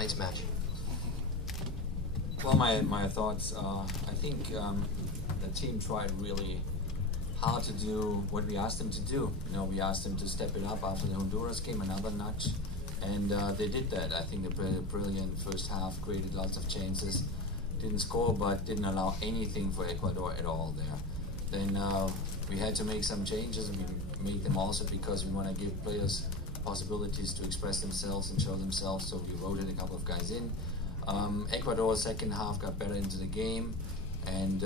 tonight's match? Well, my thoughts are, I think the team tried really hard to do what we asked them to do. You know, we asked them to step it up after the Honduras game, another notch, and they did that. I think they played a brilliant first half, created lots of chances, didn't score, but didn't allow anything for Ecuador at all there. Then we had to make some changes, and we made them also because we want to give players possibilities to express themselves and show themselves, so we rotated a couple of guys in. Ecuador's second half got better into the game and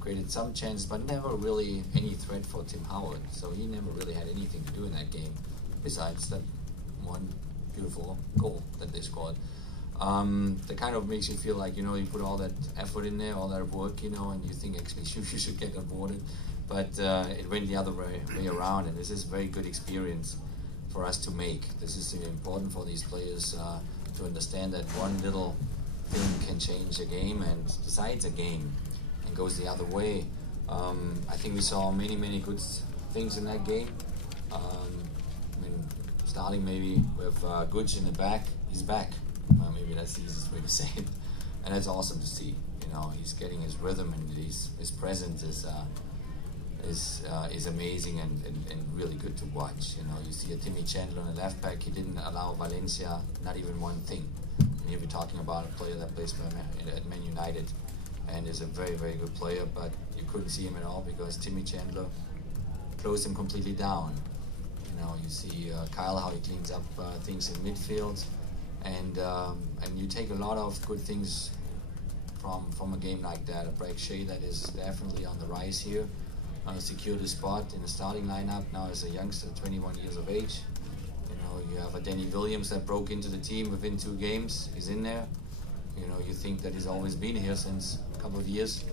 created some chances, but never really any threat for Tim Howard. So he never really had anything to do in that game, besides that one beautiful goal that they scored. That kind of makes you feel like, you know, you put all that effort in there, all that work, you know, and you think actually you should get awarded. But it went the other way around, and this is a very good experience for us to make. This is important for these players to understand that one little thing can change a game and decides a game and goes the other way. I think we saw many good things in that game. I mean, starting maybe with Gucci in the back, he's back. Maybe that's the easiest way to say it, and that's awesome to see. You know, he's getting his rhythm, and his presence is amazing and really good to watch. You know, you see a Timmy Chandler on the left back. He didn't allow Valencia not even one thing. And here we're talking about a player that plays at Man United and is a very good player, but you couldn't see him at all because Timmy Chandler closed him completely down. You know, you see Kyle, how he cleans up things in midfield, and you take a lot of good things from a game like that. A Bragg Shea that is definitely on the rise here. Secured a spot in the starting lineup now as a youngster, 21 years of age. You know, you have a Danny Williams that broke into the team within 2 games. He's in there. You know, you think that he's always been here since a couple of years.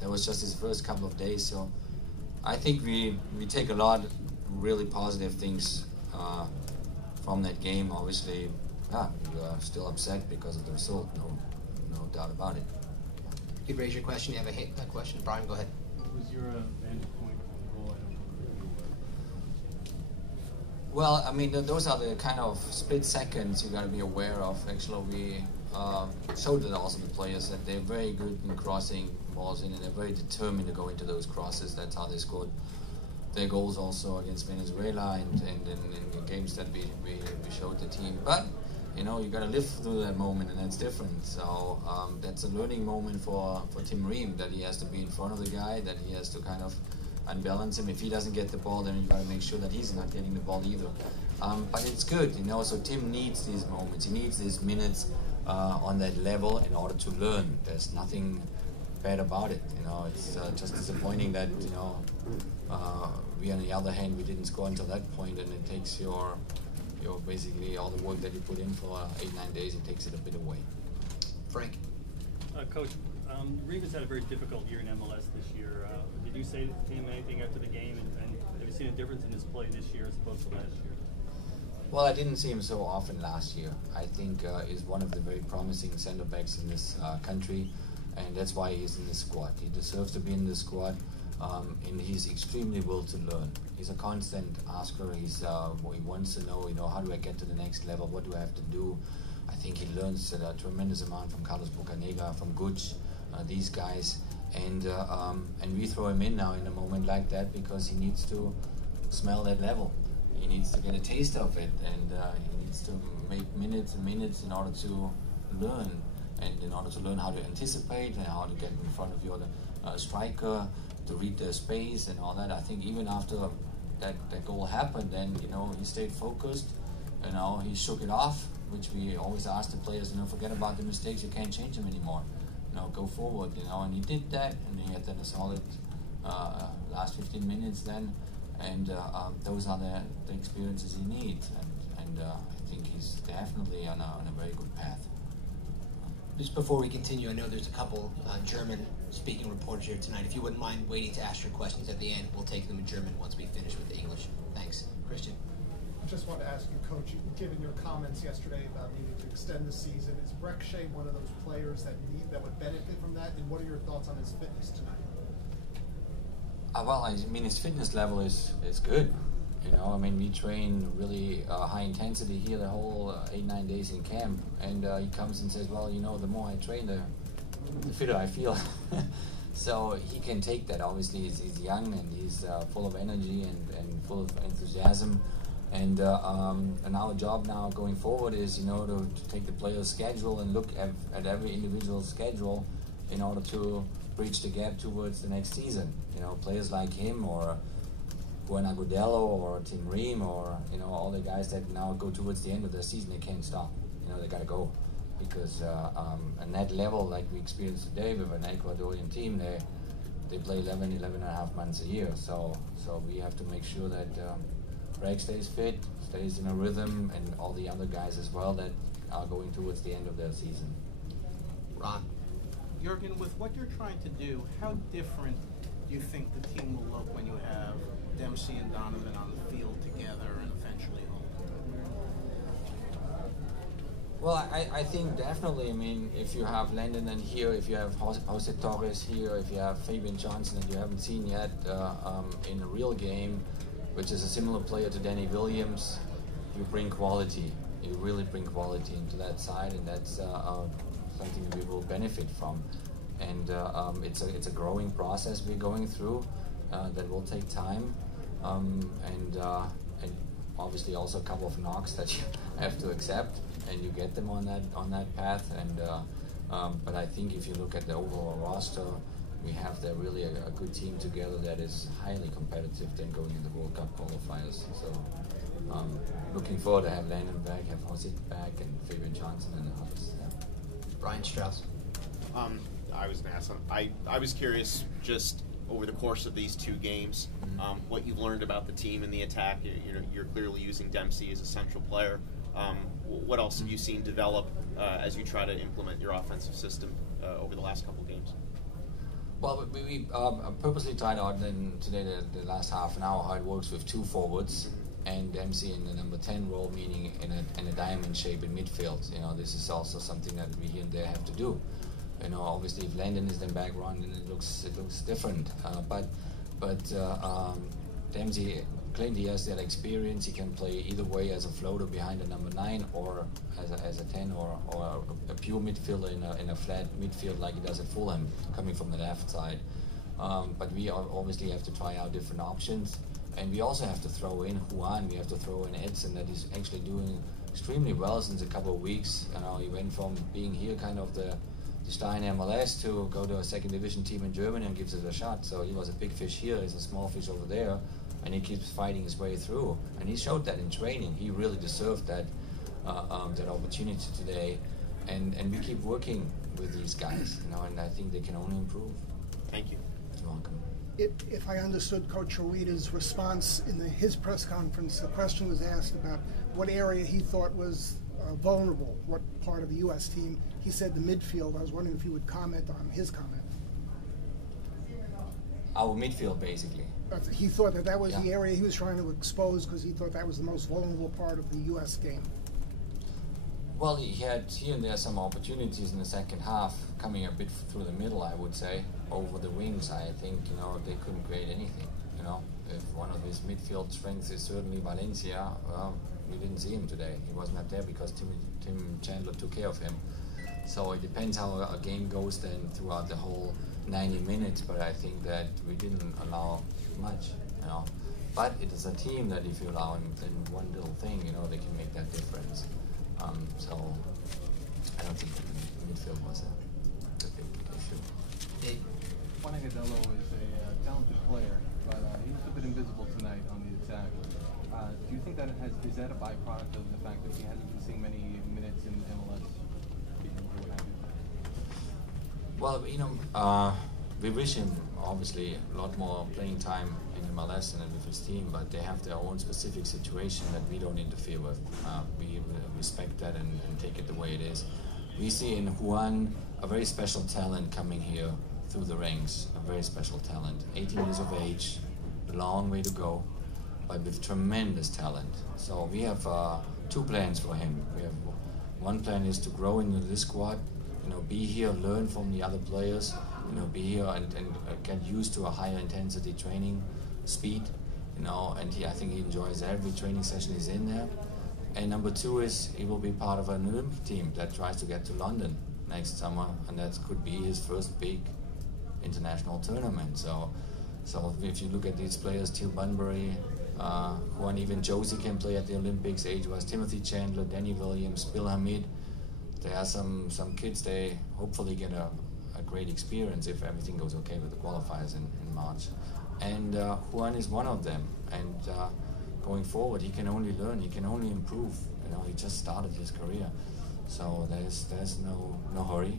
That was just his first couple of days. So I think we take a lot of really positive things from that game. Obviously, we are still upset because of the result. No doubt about it. You raise your question. You have a question. Brian, go ahead. Was your vantage point on the goal? Well, I mean, those are the kind of split seconds you got to be aware of. Actually, we showed it also the players that they're very good in crossing balls in, and they're very determined to go into those crosses. That's how they scored their goals also against Venezuela and in games that we showed the team. But you know, you got to live through that moment, and that's different. So that's a learning moment for Tim Ream, that he has to be in front of the guy, that he has to kind of unbalance him. If he doesn't get the ball, then you got to make sure that he's not getting the ball either. But it's good, you know. So Tim needs these moments. He needs these minutes on that level in order to learn. There's nothing bad about it, you know. It's just disappointing that, you know, we on the other hand, we didn't score until that point, and it takes your basically all the work that you put in for 8-9 days, it takes it a bit away. Frank. Coach, Ream has had a very difficult year in MLS this year. Did you say to him anything after the game, and have you seen a difference in his play this year as opposed to last year? Well, I didn't see him so often last year. I think he's one of the very promising center backs in this country, and that's why he's in the squad. He deserves to be in the squad. And he's extremely willing to learn. He's a constant asker. He wants to know, you know, how do I get to the next level? What do I have to do? I think he learns a tremendous amount from Carlos Bocanegra, from Gucci, these guys, and we throw him in now in a moment like that because he needs to smell that level. He needs to get a taste of it, and he needs to make minutes and minutes in order to learn, and in order to learn how to anticipate and how to get in front of your striker, to read the space and all that. I think even after that goal happened, then, you know, he stayed focused. You know, he shook it off, which we always ask the players, you know, forget about the mistakes, you can't change them anymore. You know, go forward, you know, and he did that, and he had then a solid last 15 minutes then, and those are the experiences he needs, and I think he's definitely on a very good path. Just before we continue, I know there's a couple German-speaking reporters here tonight. If you wouldn't mind waiting to ask your questions at the end, we'll take them in German once we finish with the English. Thanks. Christian? I just want to ask you, Coach, given your comments yesterday about needing to extend the season, is Bragg Shea one of those players that would benefit from that, and what are your thoughts on his fitness tonight? Well, I mean, his fitness level is good. You know, I mean, we train really high intensity here the whole 8-9 days in camp, and he comes and says, well, you know, the more I train, the fitter I feel. So he can take that. Obviously, he's young and he's full of energy and full of enthusiasm. And our job now going forward is, you know, to take the player's schedule and look at every individual schedule in order to bridge the gap towards the next season. You know, players like him or Juan Agudelo or Tim Ream or, you know, all the guys that now go towards the end of the season, they can't stop. You know, they got to go. Because at that level, like we experienced today with an Ecuadorian team, they play 11 and a half months a year. So we have to make sure that Greg stays fit, stays in a rhythm, and all the other guys as well that are going towards the end of their season. Ron? Juergen, with what you're trying to do, how different do you think the team will look when you have Dempsey and Donovan on the field together and eventually home? Well, I think definitely, I mean, if you have Landon and here, if you have Jose Torres here, if you have Fabian Johnson that you haven't seen yet in a real game, which is a similar player to Danny Williams, you bring quality. You really bring quality into that side, and that's something we will benefit from. And it's a growing process we're going through that will take time, and obviously also a couple of knocks that you have to accept, and you get them on that path. And but I think if you look at the overall roster, we have there really a good team together that is highly competitive then going into the World Cup qualifiers. So looking forward to have Landon back, have Jose back, and Fabian Johnson and others. Yeah. Brian Strauss? I was going to ask something. I was curious, just over the course of these two games, what you've learned about the team and the attack. You're clearly using Dempsey as a central player. What else have you seen develop as you try to implement your offensive system over the last couple games? Well, we purposely tried out then today the last half an hour how it works with two forwards and Dempsey in the number 10 role, meaning in a diamond shape in midfield. You know, this is also something that we here and there have to do. You know, obviously if Landon is then back run, then it looks different. But Dempsey claimed he has that experience. He can play either way as a floater behind the number 9 or as a 10 or a pure midfielder in a flat midfield like he does at Fulham, coming from the left side. But we obviously have to try out different options. And we also have to throw in Juan. We have to throw in Edson, that is actually doing extremely well since a couple of weeks. You know, he went from being here kind of the star in MLS to go to a second division team in Germany and gives it a shot. So he was a big fish here, he's a small fish over there, and he keeps fighting his way through. And he showed that in training. He really deserved that opportunity today. And we keep working with these guys, you know, and I think they can only improve. Thank you. You're welcome. If I understood Coach Ruida's response in his press conference, the question was asked about what area he thought was vulnerable, what part of the U.S. team. He said the midfield. I was wondering if you would comment on his comment. Our midfield, basically. He thought that was the area he was trying to expose because he thought that was the most vulnerable part of the U.S. game. Well, he had here and there some opportunities in the second half, coming a bit through the middle, I would say. Over the wings, I think, you know, they couldn't create anything. You know, if one of his midfield strengths is certainly Valencia, well, we didn't see him today. He wasn't up there because Tim Chandler took care of him. So it depends how a game goes then throughout the whole 90 minutes, but I think that we didn't allow much, you know. But it is a team that if you allow them then one little thing, you know, they can make that difference. So I don't think the midfield was a big issue. Juan Agudelo is a talented player, but he was a bit invisible tonight on the attack. Do you think that is that a byproduct of the fact that he hasn't been seeing many minutes in MLS? Well, you know, we wish him obviously a lot more playing time in MLS and with his team, but they have their own specific situation that we don't interfere with. We respect that and take it the way it is. We see in Juan a very special talent coming here through the ranks, a very special talent. 18 years of age, a long way to go, but with tremendous talent. So we have 2 plans for him. We have one plan is to grow into this squad, you know, be here, learn from the other players, you know, be here and get used to a higher intensity training speed, you and I think he enjoys every training session he's in there. And number 2 is he will be part of an Olympic team that tries to get to London next summer, and that could be his first big international tournament. So if you look at these players, Teal Bunbury, Juan, even Josie can play at the Olympics, age-wise, Timothy Chandler, Danny Williams, Bill Hamid. There are some kids, they hopefully get a great experience if everything goes okay with the qualifiers in March. And Juan is one of them. And going forward, he can only learn, he can only improve. He just started his career. So there's no hurry.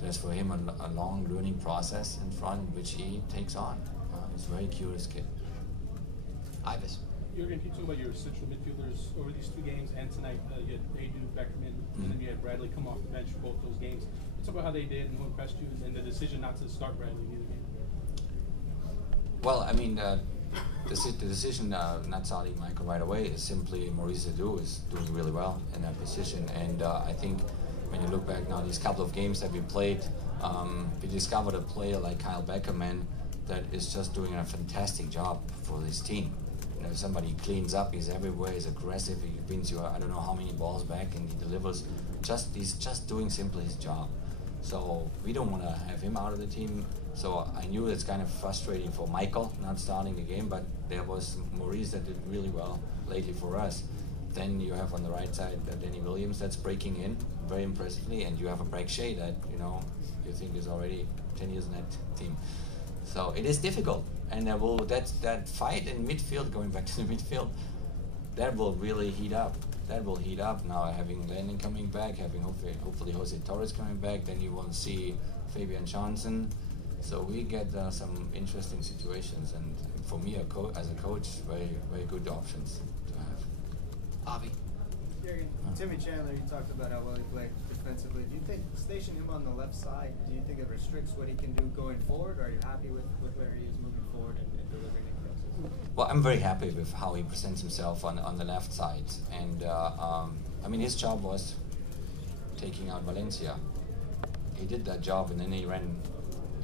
There's for him a long learning process in front, which he takes on. He's a very curious kid. Ivis. Juergen, can you talk about your central midfielders over these 2 games and tonight? You had Adu, Beckerman, and then you had Bradley come off the bench for both those games. Talk about how they did and who impressed you, and the decision not to start Bradley in either game. Well, I mean, the decision not starting Michael right away is simply Maurice Adu is doing really well in that position. And I think when you look back now, these couple of games that we played, we discovered a player like Kyle Beckerman that is just doing a fantastic job for this team. Somebody cleans up, he's everywhere, he's aggressive, he wins you I don't know how many balls back, and he delivers. He's just doing simply his job. So we don't want to have him out of the team. So I knew it's kind of frustrating for Michael not starting the game, but there was Maurice that did really well lately for us. Then you have on the right side Danny Williams that's breaking in very impressively, and you have a Brek Shea that you think is already 10 years in that team. So it is difficult, and that fight in midfield, going back to the midfield, that will really heat up. That will heat up now, having Landon coming back, having hopefully Jose Torres coming back. Then you will see Fabian Johnson. So we get some interesting situations, and for me, as a coach, very, very good options to have. Avi. Juergen, Timmy Chandler, you talked about how well he played defensively. Do you think station him on the left side, do you think it restricts what he can do going forward, or are you happy with where he is moving forward and delivering in crosses? Well, I'm very happy with how he presents himself on the left side. And I mean, his job was taking out Valencia. He did that job, and then he ran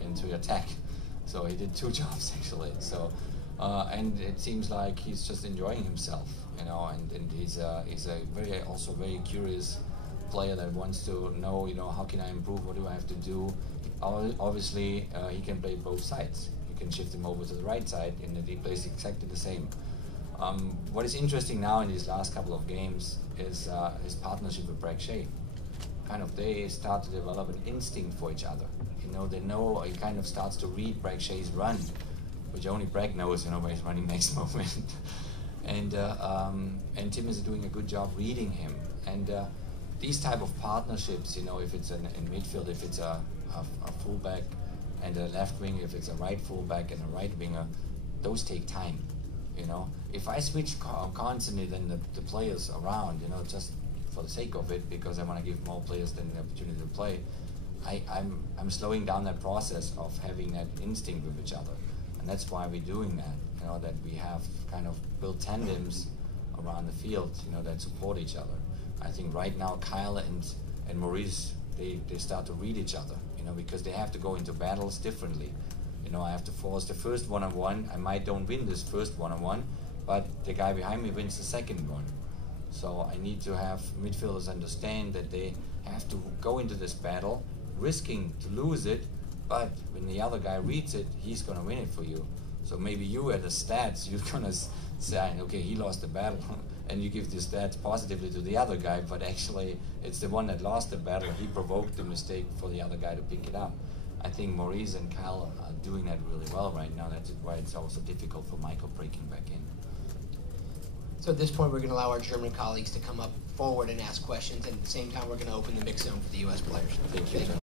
into attack. So he did 2 jobs actually. So and it seems like he's just enjoying himself, and he's a very curious player that wants to know, how can I improve, what do I have to do. Obviously he can play both sides. You can shift him over to the right side, and he plays exactly the same. What is interesting now in these last couple of games is his partnership with Brek Shea. They start to develop an instinct for each other. They know, he kind of starts to read Brek Shea's run, which only Brek knows, where he's running next moment. And Tim is doing a good job reading him. And these type of partnerships, if it's in midfield, if it's a fullback and a left wing, if it's a right fullback and a right winger, those take time. If I switch constantly, then the players around, just for the sake of it, because I want to give more players then the opportunity to play, I'm slowing down that process of having that instinct with each other. And that's why we're doing that, that we have kind of built tandems around the field, that support each other. I think right now Kyle and Maurice, they start to read each other, because they have to go into battles differently. I have to force the first one-on-one. I don't win this first one-on-one, but the guy behind me wins the second one. So I need to have midfielders understand that they have to go into this battle, risking to lose it, but when the other guy reads it, he's going to win it for you. So maybe you at the stats, you're going to say, okay, he lost the battle, and you give the stats positively to the other guy, but actually it's the one that lost the battle. He provoked the mistake for the other guy to pick it up. I think Maurice and Kyle are doing that really well right now. That's why it's also difficult for Michael breaking back in. So at this point, we're going to allow our German colleagues to come up forward and ask questions, and at the same time, we're going to open the mix zone for the U.S. players. Thank you.